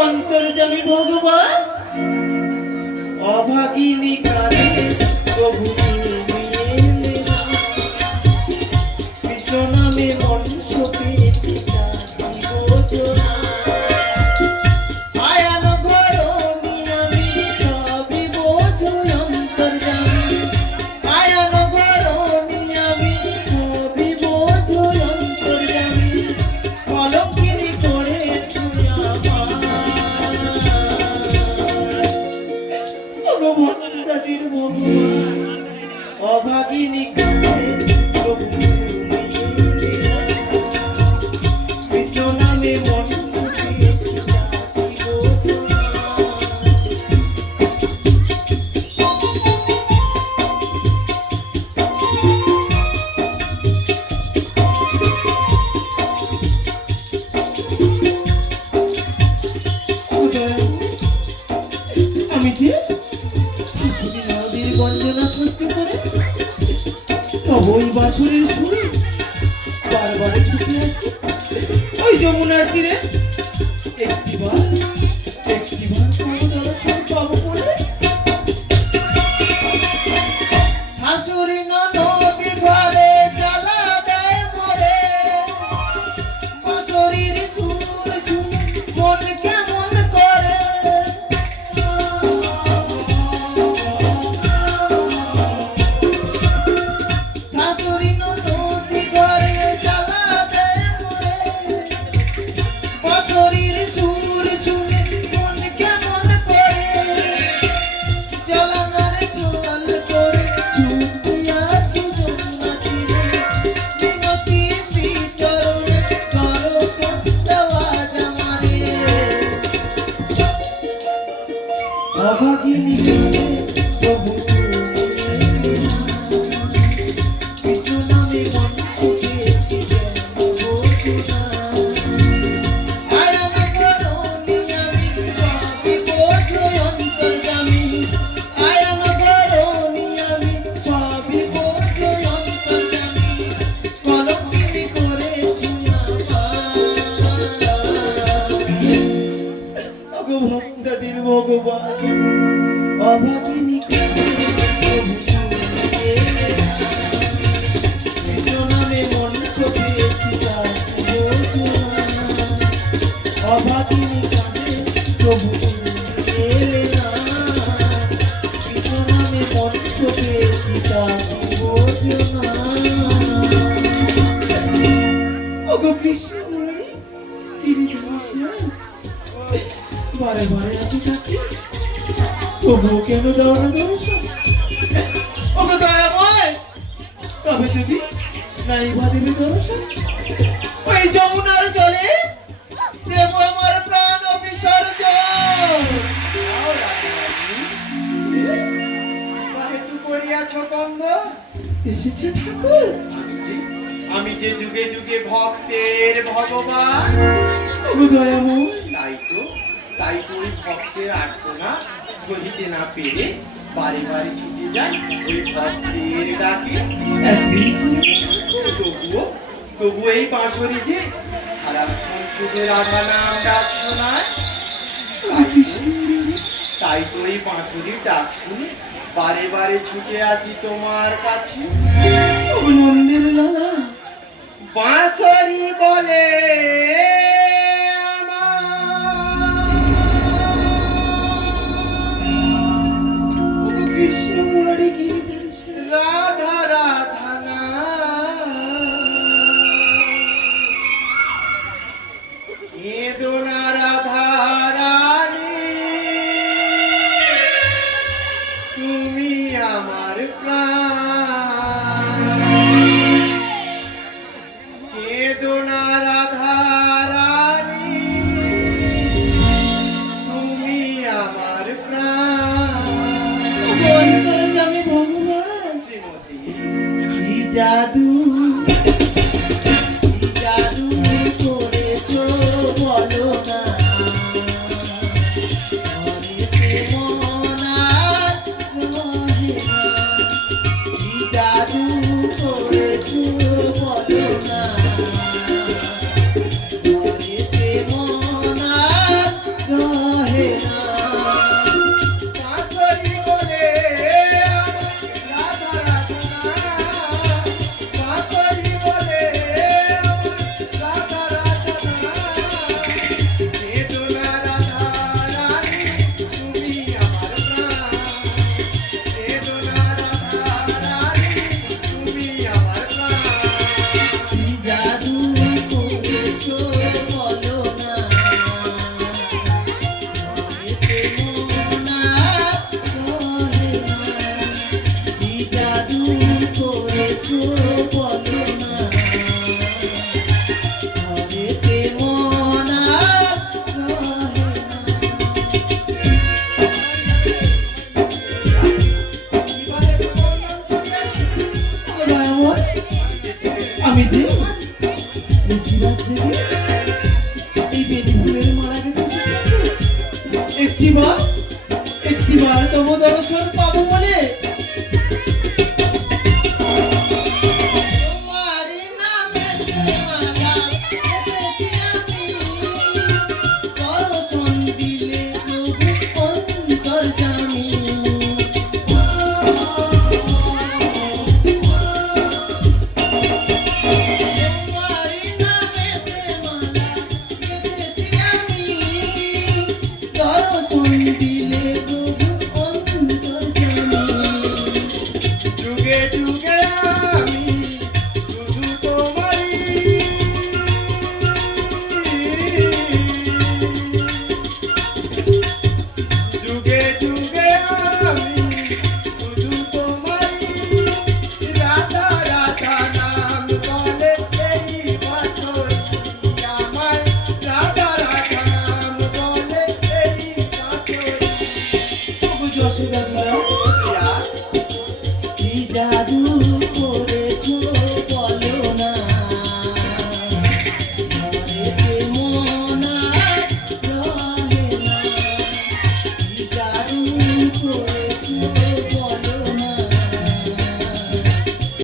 অন্তর্যামী ভগবান অভাগিনী কালে প্রভু কৃষ্ণ নামে মন শোকে অভাগিনী কৃষ্ণ নামে মন আমি যে নদীর বঞ্চনা সহ্য করে ওই বাসুরের সুরে বারবার ছুটে আসছে ওই যমুনার তীরে একটিবার পাবো করে শাশুড়ি নদী ঘরে জ্বালা দেয় মরে বাসুরির সুর শুনে মন কেমন করে অভাগিনী প্রভু কৃষ্ণ নামে মন ছুটেছি আয়ন করুনি আমি সবই বোঝো অন্তর্যামী আয়ন করুনি আমি সবই বোঝো অন্তর্যামী কলঙ্কিনী করেছি ভক্তাদির ভগবান অভাগিনী কৃষ্ণ নামে মন ছুটেছি অভাগিনী কাঁদে প্রভু এলে না কৃষ্ণ নামে মন ছুটেছি ওগো কৃষ্ণ বারে বারে আপনি থাকি তবুও কেন দাও না দর্শন ওগো দয়াময় তবে যদি নাই বা দেবে দর্শন ওই যমুনার জলে দেব আমার প্রাণ বিসর্জন এসেছে ঠাকুর আমি যে যুগে যুগে ভক্তের ভগবান ওগো দয়াময় তাই তো ওই ভক্তের আর্চনা সহিতে না পেরে বাড়ি বাড়ি ছুটে যায় ওই ভক্তের ডাকে তবুও এই বাঁশরি যে সারাক্ষণ শুধু রাধা নাম ডাক শোনায় তাই তো এই বাঁশরির ডাক শুনে বারে বারে ছুটে আসি তোমার কাছে নন্দের লালা বাঁশরি বলে কৃষ্ণ মুরারি গিরি রাধা রাধা না রাধা রানী তুমি আমার প্রাণ কেদনা রাধা রানী তুমি আমার প্রাণ অন্তর্যামী ভগবান কি জাদু করেছো বলো না একটিবার তবু দর্শন পাবো বলে